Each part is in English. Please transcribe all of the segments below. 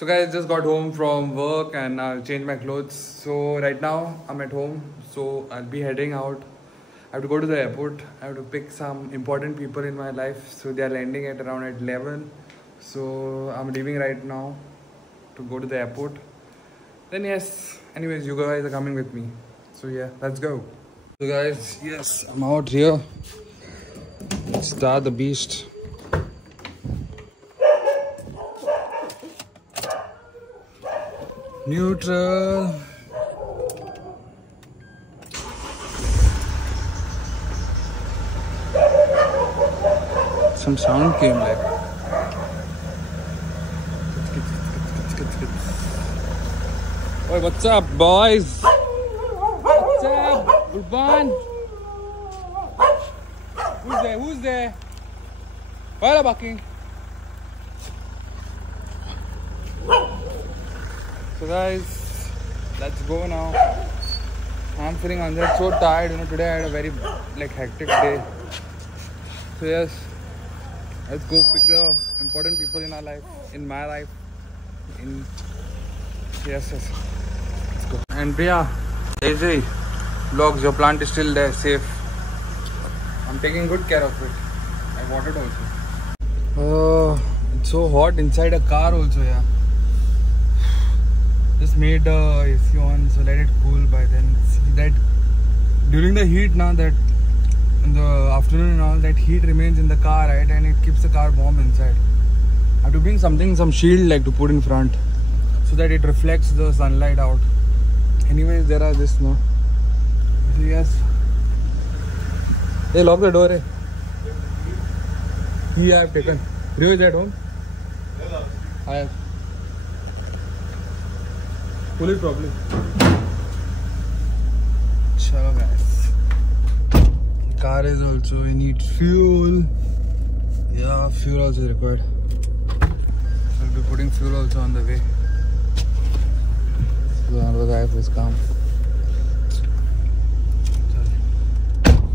So guys, just got home from work and I'll change my clothes. So right now I'm at home, so I'll be heading out. I have to go to the airport. I have to pick some important people in my life. So they are landing at around at 11. So I'm leaving right now to go to the airport. Then yes, anyways, you guys are coming with me. So yeah, let's go. So guys, yes, I'm out here. Start the beast. Neutral. Some sound came like. Hey, what's up, boys? What's up, Urban? Who's there? Who's there? Why are you barking? So guys, let's go now. I'm feeling so tired, today I had a very hectic day. So yes, let's go pick the important people in our life, in my life. Yes. Let's go. And Priya, Daisy, vlogs, your plant is still there, safe. I'm taking good care of it. I watered also. Oh, it's so hot inside a car also, yeah. Just made the AC on, so let it cool by then. See that during the heat now, that in the afternoon and all, that heat remains in the car, right? And it keeps the car warm inside. I have to bring some shield to put in front, so that it reflects the sunlight out. Anyways, there are this now. So yes. Hey, lock the door. Hey. I have taken. Rio is at home? I have. Pull it properly. Chalo guys. The car is also, we need fuel. Yeah, fuel also is required. So we'll be putting fuel also on the way. So another guy who is calm.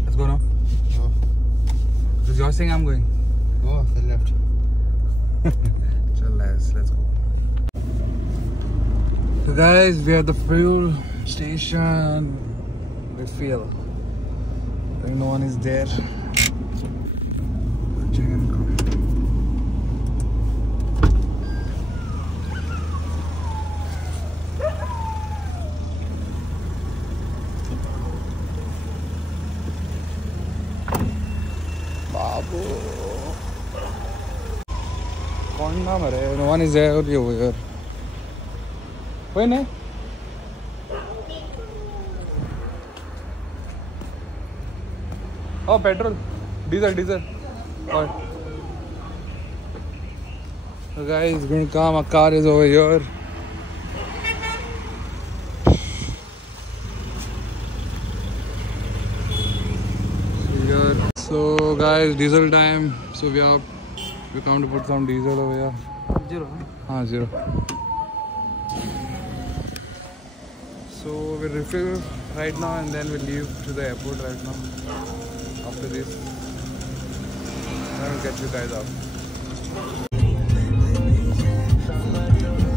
Let's go now. Go. Because you're saying I'm going. Go, the left. Chalo guys, let's go. So guys, we are at the fuel station. We feel like no one is there. Check and go. Babu. No one is there over here. When eh? Oh, petrol, diesel. What? So guys, it's going to come. A car is over here. So guys, diesel time. So we come to put some diesel over here. 0. Huh? 0. So we'll refill right now and then we'll leave to the airport right now. After this, I will get you guys up.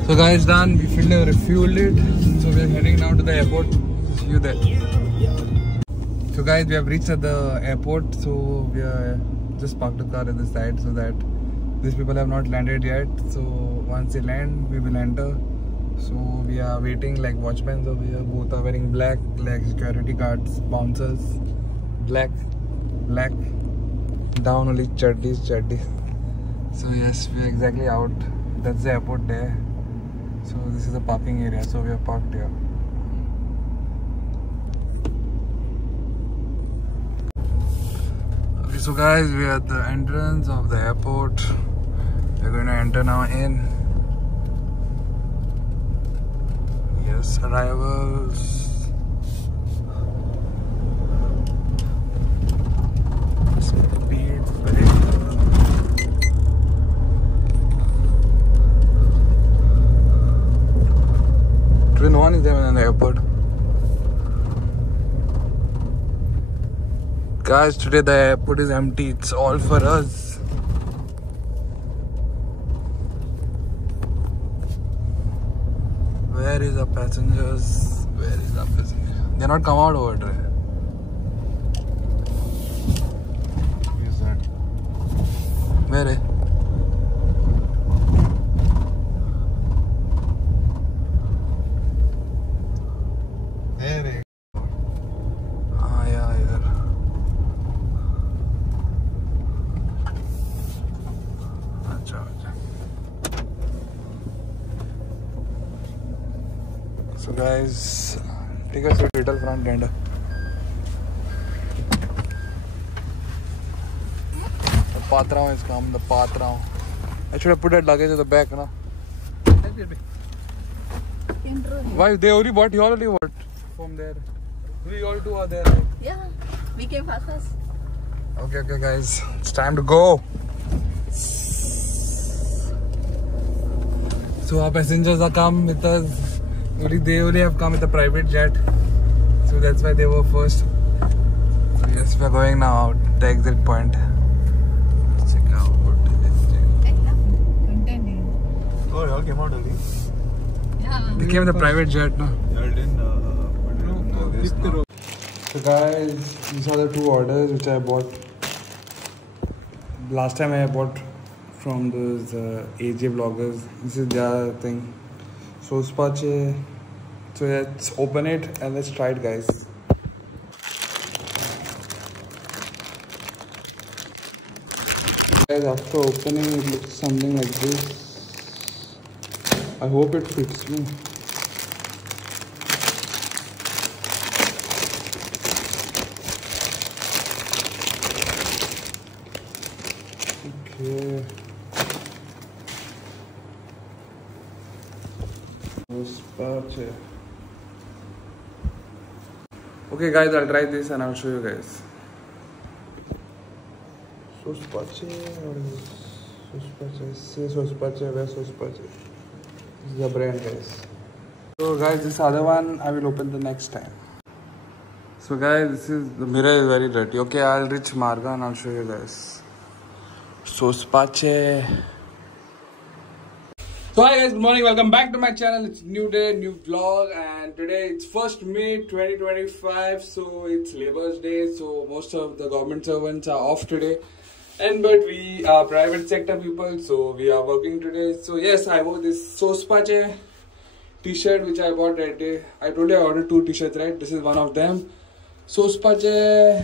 So guys, done. We filled and refueled it. So we are heading now to the airport. See you there. So guys, we have reached at the airport. So we are just parked the car at the side so that these people have not landed yet. So once they land, we will enter. So we are waiting like watchmen over here. Both are wearing black, like security guards, bouncers, black, down only chaddi. So yes, we are exactly out. That's the airport there. So this is the parking area. So we are parked here. Okay, so guys, we are at the entrance of the airport. We're going to enter now in. Yes, arrivals. Speed break. Today no one is there in the airport. Guys, today the airport is empty. It's all for us. Where is our passengers? Where is our passenger? They're not come out over there. Where is that? Where is? So guys, take us to little front end. The Patrao is come, the Patrao. I should have put that luggage at the back, no? Why? They already bought, you already bought from there. We all two are there, right? Yeah, we came fast. Okay, guys, it's time to go. So our passengers are come with us. They only have come with a private jet, so that's why they were first. So yes, we are going now out the exit point. Let's check out what Oh, you all came out early? Yeah. they came with a private jet, no? You all didn't So guys, these are the two orders which I bought. Last time I bought from those AJ vloggers. This is their thing. So Spache. So let's open it and let's try it, guys. Guys, after opening it looks something like this. I hope it fits me. Okay. Spache. Okay guys, I'll try this and I'll show you guys. Sospache or Sospache? Say Sospache, where Sospache? This is the brand, guys. So guys, this other one I will open the next time. So guys, this is the mirror is very dirty. Okay, I'll reach Marga and I'll show you guys. Sospache. So hi guys, good morning, welcome back to my channel. It's new day, new vlog, and today it's 1st May 2025, so it's Labour's Day, so most of the government servants are off today, but we are private sector people, so we are working today. So yes, I wore this Sospache t-shirt which I bought that day. I told you I ordered 2 t-shirts, right? This is one of them. Sospache.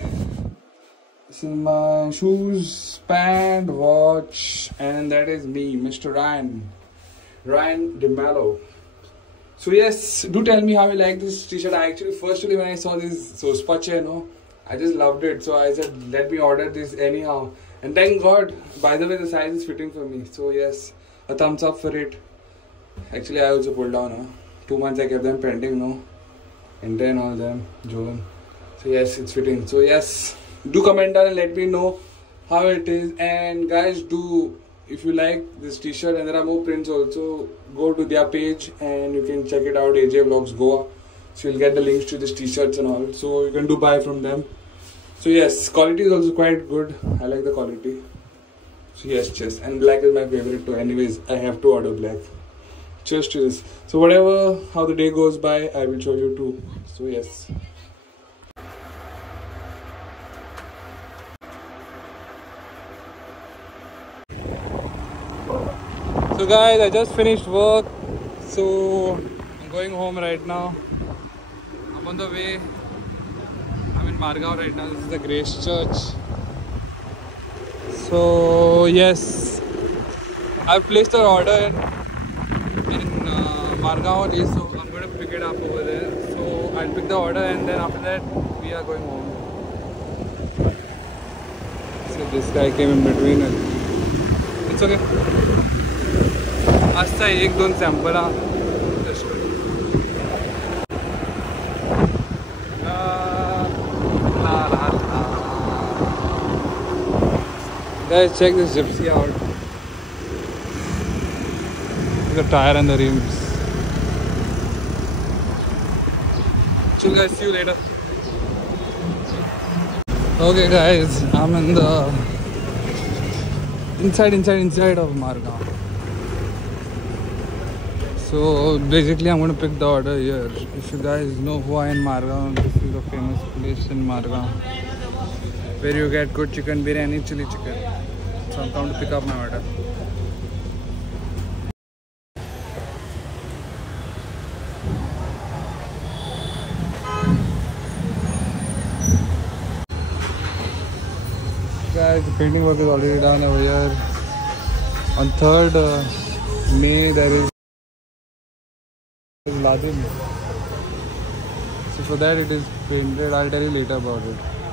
This is my shoes, pant, watch, and that is me, Mr. Ryan DeMello. So yes, do tell me how you like this t-shirt. I actually, firstly when I saw this Sospache, I just loved it. So I said, let me order this anyhow. And thank God, by the way, the size is fitting for me. So yes, a thumbs up for it. Actually, I also pulled down. 2 months I kept them pending, and then all them, June. So yes, it's fitting. So yes, do comment down and let me know how it is. And guys, do, if you like this t-shirt, and there are more prints also, go to their page and you can check it out, AJ Vlogs Goa. So you'll get the links to these t-shirts and all, so you can do buy from them. So yes, quality is also quite good. I like the quality. So yes, cheers. And black is my favorite too. Anyways, I have to order black. Cheers to this. So whatever, how the day goes by, I will show you too. So yes. So guys, I just finished work, so I'm going home right now. I'm on the way. I'm in Margaon right now. This is the Grace Church. So yes, I've placed an order in Margaon, so I'm going to pick it up over there. So I'll pick the order and then after that we are going home. So this guy came in between and it's okay. Asta 1-2 sample Guys, check this gypsy out. The tire and the rims. So guys, see you later. Okay guys, I'm in the inside of Margaon. So So basically I'm going to pick the order here. If you guys know Hua in Margao, this is a famous place in Margao where you get good chicken biryani, chili chicken. So I'm going to pick up my order. Guys, the painting work is already done over here. On 3rd May there is Ladin. So for that it is painted. I'll tell you later about it.